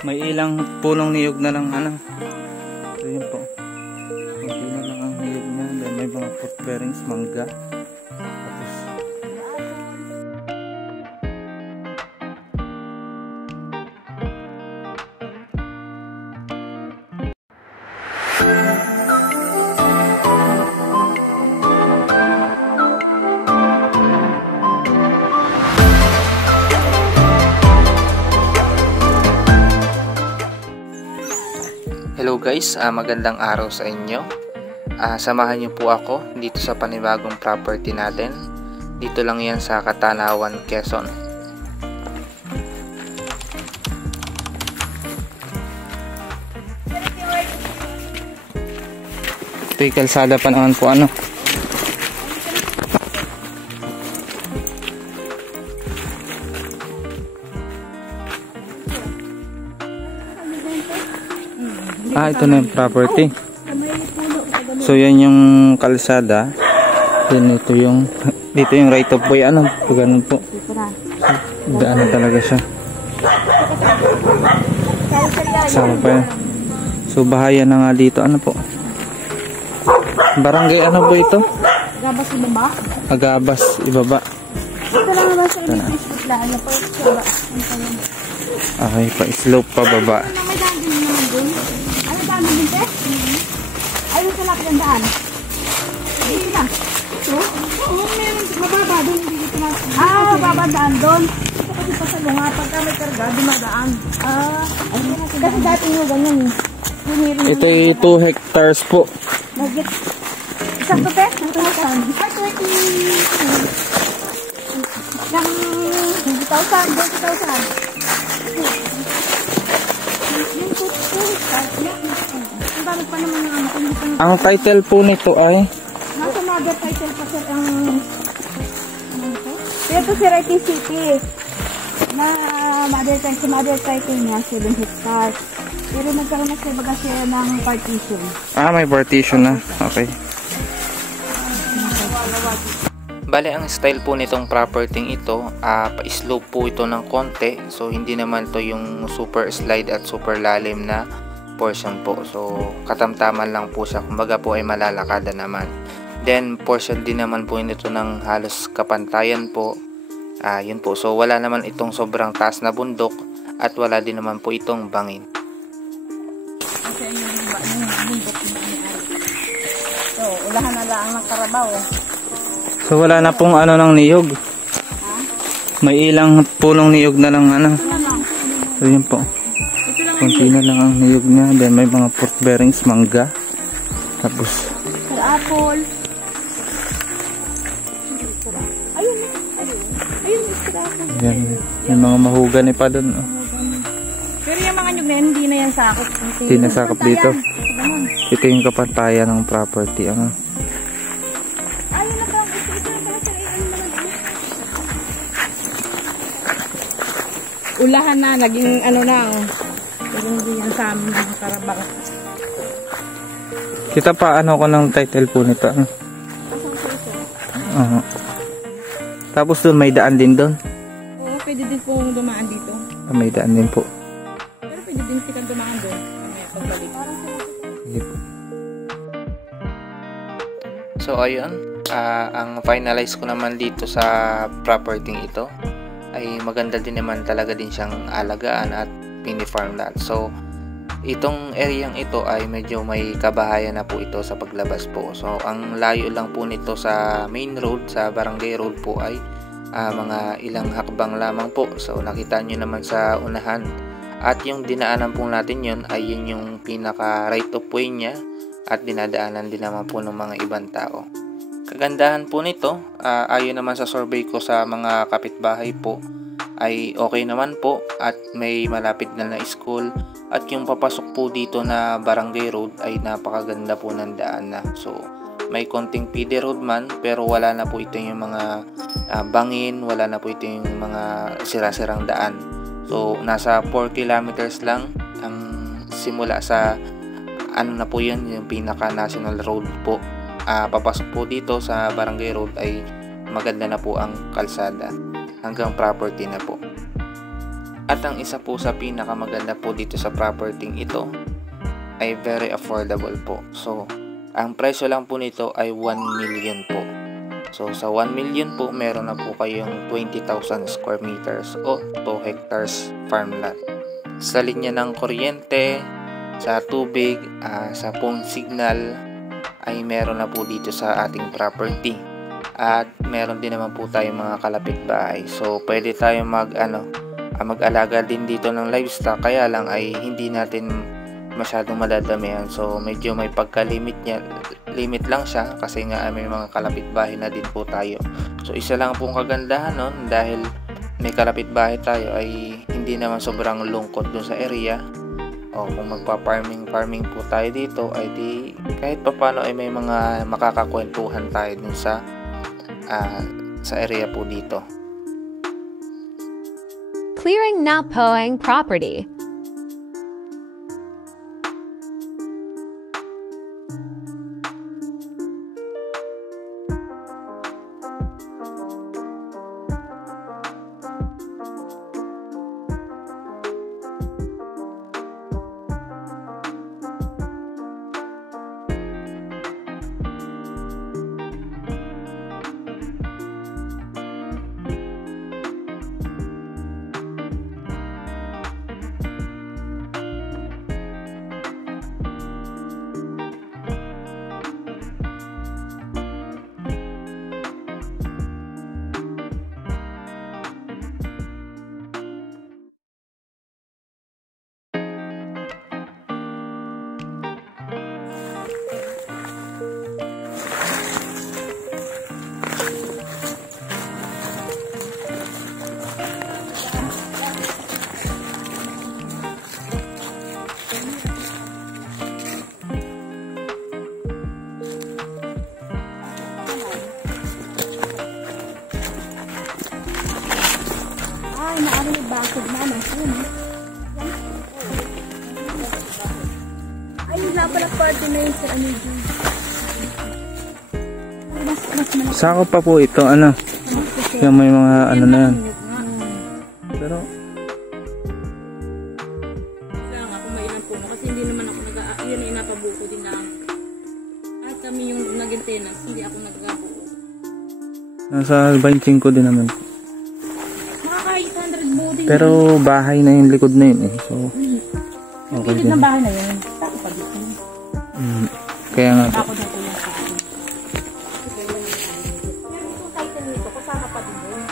May ilang pulong niyog na lang ano. So yun po. Kunti na lang ang niyog niya. Then may mga fruit bearings, mangga. Tapos hello guys, magandang araw sa inyo. Samahan niyo po ako dito sa panibagong property natin. Dito lang yan sa Katanawan, Quezon. Ito yung kalsada pa naman po ano. Ito na yung property. So yan yung kalsada. Then ito yung dito yung right of way ano, ganun po. Daanan talaga siya. Kasama pa yan. So bahaya na nga dito ano po. Barangay ano po ito? Agabas ibaba. Agabas ibaba. Ito lang ba sa Facebook lang na po sa Okay, pa slope pa baba. Ayun sa lapit ng daan. Dito na. Oo, meron. Mababa doon. Dito na. Mababa daan doon. Ito kasi pa sa lunga. Pagka may karga, dumadaan. Kasi dati nyo ganyan. Ito yung 2 hectares po. Isang to, Pet? Ng 2,000. Ay, 20. Ng 20,000. 20,000. Ang title po nito ay nasa mother title pa sir ang ito sir ay TCP na mother title niya 7 hectares pero nagkaroon na siya baga siya ng partition. May partition na. Okay. Bale, ang style po nitong property ito, pa-slope po ito ng konti. So, hindi naman to yung super slide at super lalim na portion po. So, katamtaman lang po siya. Kumbaga po ay malalakada naman. Then, portion din naman po nito ng halos kapantayan po. Yun po. So, wala naman itong sobrang taas na bundok at wala din naman po itong bangin. So, ulahan na lang ang Karabaw. So wala na pong ano ng niyog. May ilang pulong niyog na lang ano. So yun po. Kunti na lang ang niyog niya. Then may mga fruit bearings, mangga. Tapos apple. yan, may mga mahugani pa doon. Pero yung mga nyug na yan, hindi na yan sakop. Hindi na sakop dito. Ito yung kapantayan ng property. Ulahan na, naging ano na naging din yan sa amin ng Karabaw. Kita pa ano ko ng title po nito. Tapos doon may daan din doon. Oo, pwede din po dumaan dito. May daan din po. Pero pwede din silang dumaan doon. Pagbalik. So ayun, ang finalize ko naman dito sa property ito ay maganda din naman talaga din siyang alagaan at mini-farm lot. So, itong areang ito ay medyo may kabahayan na po ito sa paglabas po. So, ang layo lang po nito sa main road, sa barangay road po ay mga ilang hakbang lamang po. So, nakita nyo naman sa unahan. At yung dinaanan po natin yun ay yun yung pinaka right of way niya at dinadaanan din naman po ng mga ibang tao. Kagandahan po nito, ayon naman sa survey ko sa mga kapitbahay po, ay okay naman po at may malapit na school at yung papasok po dito na barangay road ay napakaganda po ng daan na. So, may konting PD road man pero wala na po ito yung mga bangin, wala na po ito yung mga sira-sirang daan. So, nasa 4 kilometers lang ang simula sa ano na po yun, yung pinaka national road po. Papasok po dito sa barangay road ay maganda na po ang kalsada hanggang property na po. At ang isa po sa pinakamaganda po dito sa property ito ay very affordable po. So, ang presyo lang po nito ay 1 million po. So, sa 1 million po, meron na po kayong 20,000 square meters o 2 hectares farmland. Sa linya ng kuryente, sa tubig, sa phone signal, ay meron na po dito sa ating property. At meron din naman po tayong mga kalapit bahay. So, pwede tayong mag-alaga din dito ng livestock. Kaya lang ay hindi natin masyadong madadamihan. So, medyo may pagka-limit niya. Limit lang siya kasi nga may mga kalapit bahay na din po tayo. So, isa lang pong kagandahan nun dahil may kalapit bahay tayo ay hindi naman sobrang lungkot dun sa area. O kung magpa-farming po tayo dito ay di kahit papano ay may mga makakakwentuhan tayo dun sa area po dito. Clearing Napoang property. Bakit na yun? Ay, wala pala party na yun sa energy. Sako pa po ito, ano? Yung may mga ano na yan. Pero kailangan ako may ilang puno kasi hindi naman ako yun ay napabuko din lang. At kami yung naging tenants, hindi ako nagkabuko. nasa 25 din naman. Mga 800 building. Pero bahay na yung likod na yun eh. So, okay Pilit din. ng bahay na yun. Tako pa dito. Kaya nga po. Ako na po yung sa akin. Pero itong title nito, kasama pa din yun.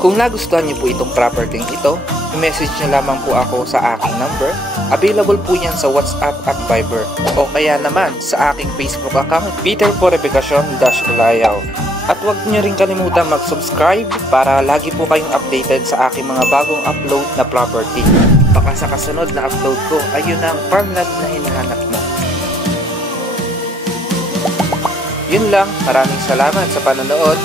Kung nagustuhan niyo po itong property ito, i-message niyo lamang po ako sa aking number. Available po yan sa WhatsApp at Viber. O kaya naman sa aking Facebook account, Peter Purificacion-Layaw. At huwag niyo rin kalimutan mag-subscribe para lagi po kayong updated sa aking mga bagong upload na property. Baka sa kasunod na upload ko, ayun ang farmland na hinahanap mo. Yun lang, maraming salamat sa panonood.